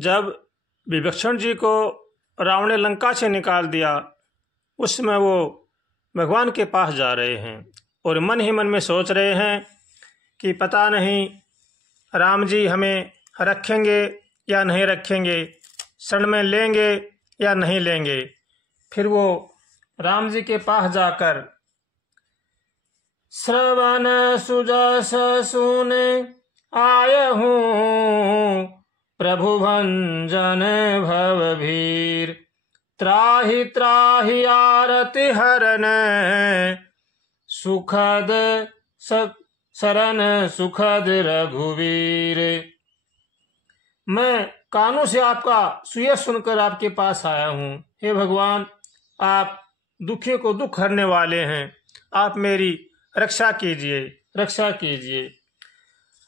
जब विभीषण जी को रावण ने लंका से निकाल दिया, उसमें वो भगवान के पास जा रहे हैं और मन ही मन में सोच रहे हैं कि पता नहीं राम जी हमें रखेंगे या नहीं रखेंगे, शरण में लेंगे या नहीं लेंगे। फिर वो राम जी के पास जाकर श्रवण सुजस सुने आय हूँ, प्रभु भंजन भवभीर, त्राहि त्राहि आरति हरन, सुखद शरण सुखद रघुवीर। मैं कानों से आपका सुयश सुनकर आपके पास आया हूँ। हे भगवान, आप दुखी को दुख हरने वाले हैं, आप मेरी रक्षा कीजिए, रक्षा कीजिए।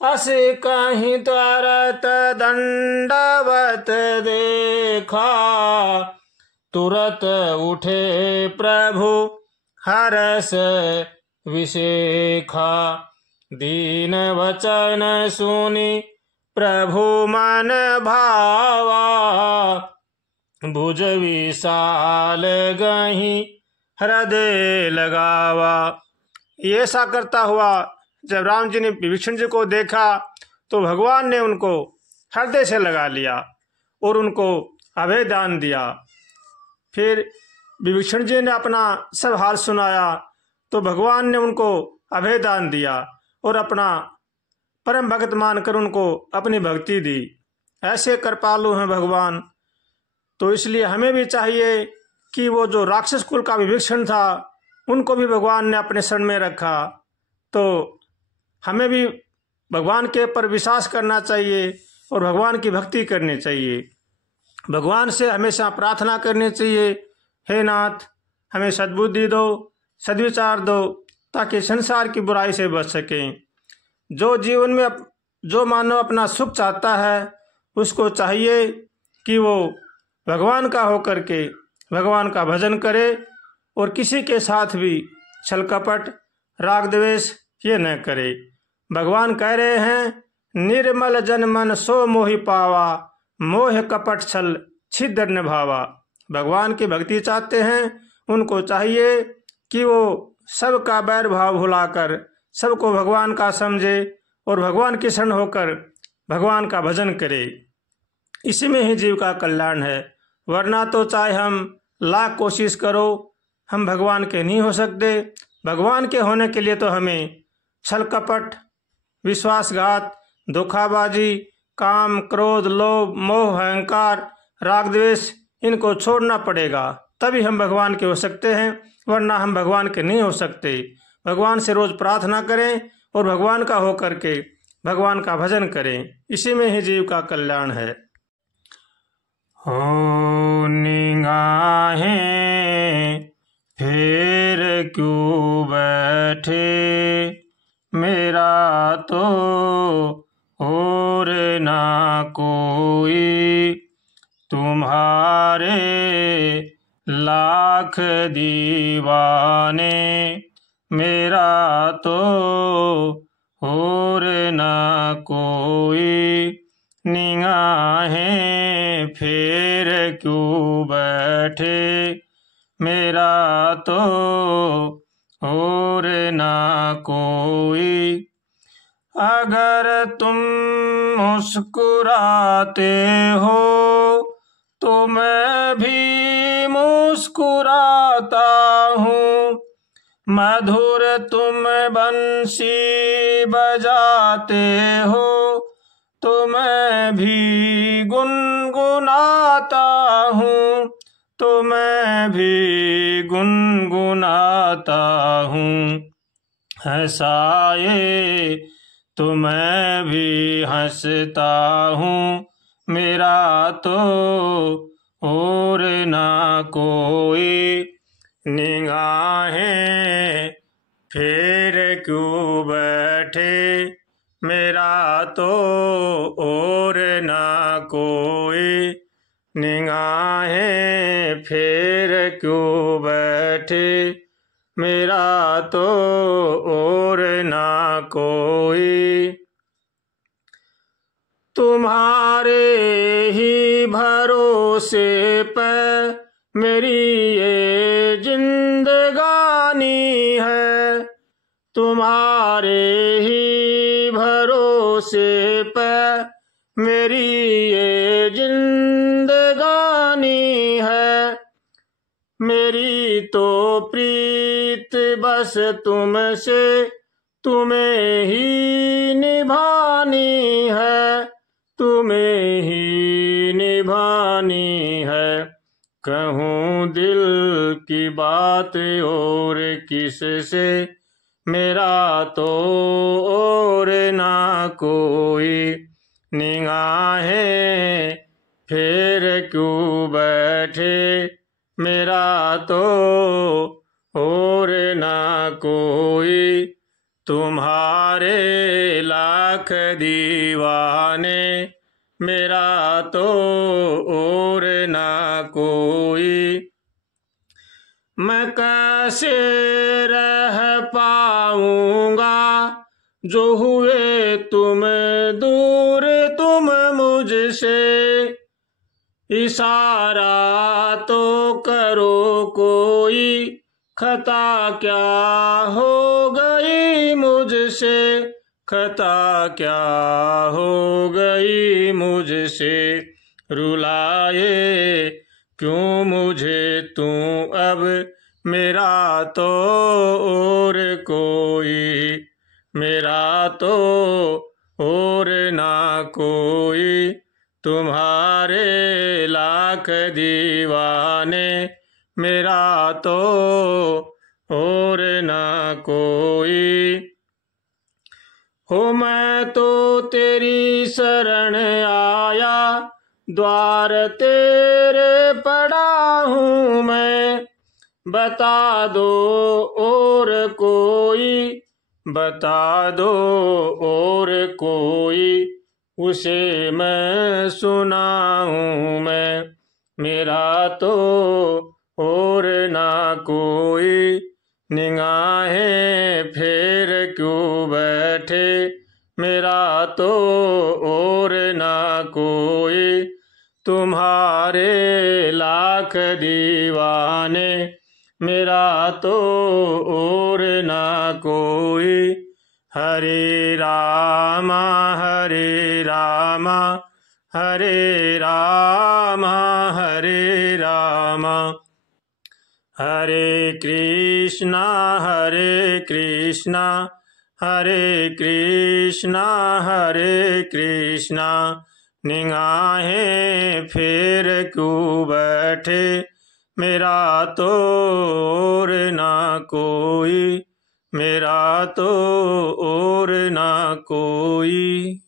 अस कहीं तरत दंडवत देखा, तुरत उठे प्रभु हरस विशेखा, दीन वचन सुनी प्रभु मन भावा, भुज विशाल गही हृदय लगावा। ये ऐसा करता हुआ जब राम जी ने विभीषण जी को देखा तो भगवान ने उनको हृदय से लगा लिया और उनको अभय दान दिया। फिर विभीषण जी ने अपना सब हाल सुनाया तो भगवान ने उनको अभय दान दिया और अपना परम भक्त मानकर उनको अपनी भक्ति दी। ऐसे कृपालु हैं भगवान। तो इसलिए हमें भी चाहिए कि वो जो राक्षस कुल का विभीषण था उनको भी भगवान ने अपने शरण में रखा, तो हमें भी भगवान के ऊपर विश्वास करना चाहिए और भगवान की भक्ति करनी चाहिए। भगवान से हमेशा प्रार्थना करनी चाहिए, हे नाथ हमें सद्बुद्धि दो, सद्विचार दो, ताकि संसार की बुराई से बच सकें। जो जीवन में जो मानव अपना सुख चाहता है उसको चाहिए कि वो भगवान का होकर के भगवान का भजन करे और किसी के साथ भी छल कपट राग द्वेष ये न करे। भगवान कह रहे हैं, निर्मल जन मन सो मोहि पावा, मोह कपट छल छिद्र न भावा। भगवान की भक्ति चाहते हैं, उनको चाहिए कि वो सबका बैर भाव भुलाकर सबको भगवान का समझे और भगवान की शरण होकर भगवान का भजन करे। इसी में ही जीव का कल्याण है, वरना तो चाहे हम लाख कोशिश करो हम भगवान के नहीं हो सकते। भगवान के होने के लिए तो हमें छल कपट, विश्वासघात, धोखाबाजी, काम, क्रोध, लोभ, मोह, अहंकार, राग द्वेष इनको छोड़ना पड़ेगा, तभी हम भगवान के हो सकते हैं, वरना हम भगवान के नहीं हो सकते। भगवान से रोज प्रार्थना करें और भगवान का होकर के भगवान का भजन करें। इसी में ही जीव का कल्याण है। हो निगाहें फिर क्यों बैठे, मेरा तो और ना कोई, तुम्हारे लाख दीवाने, मेरा तो और ना कोई। निगाहें फिर क्यों बैठे, मेरा तो और ना कोई। अगर तुम मुस्कुराते हो तो मैं भी मुस्कुराता हूँ, मधुर तुम बंसी बजाते हो तो मैं भी गुनगुनाता हूँ, तो मैं भी गुनगुनाता हूँ। हंसाए तो मैं भी हंसता हूँ, मेरा तो और ना कोई। निगाहें फिर क्यों बैठे, मेरा तो और ना कोई। निगाहें फिर क्यों बैठे, मेरा तो और ना कोई। तुम्हारे ही भरोसे पे मेरी ये जिंदगानी है, तुम्हारे ही भरोसे पे मेरी ये जिंदगानी है। मेरी तो प्रीत बस तुमसे तुम्हें ही निभानी है, तुम्हें ही निभानी है। कहूँ दिल की बात और किससे, मेरा तो और ना कोई। निगाहें फेर क्यों बैठे, मेरा तो और ना कोई। तुम्हारे लाख दीवाने, मेरा तो और ना कोई। मैं कैसे रह पाऊंगा जो हुए तुम दूर तुम मुझसे। इशारा तो करो कोई, खता क्या हो गई मुझसे, खता क्या हो गई मुझसे। रुलाए क्यों मुझे तू अब, मेरा तो और कोई, मेरा तो और ना कोई। तुम्हारे लाख दीवाने, मेरा तो और ना कोई। हो मैं तो तेरी शरण आया, द्वार तेरे पड़ा हूँ मैं। बता दो और कोई, बता दो और कोई, उसे मैं सुनाऊँ मैं। मेरा तो और ना कोई। निगाहें फेर क्यों बैठे, मेरा तो और ना कोई। तुम्हारे लाख दीवाने, मेरा तो और ना कोई। हरे रामा हरे रामा, हरे रामा हरे रामा, हरे कृष्णा हरे कृष्णा, हरे कृष्णा हरे कृष्णा। निगाहें फेर क्यों बैठे, मेरा तो और ना कोई, मेरा तो और ना कोई।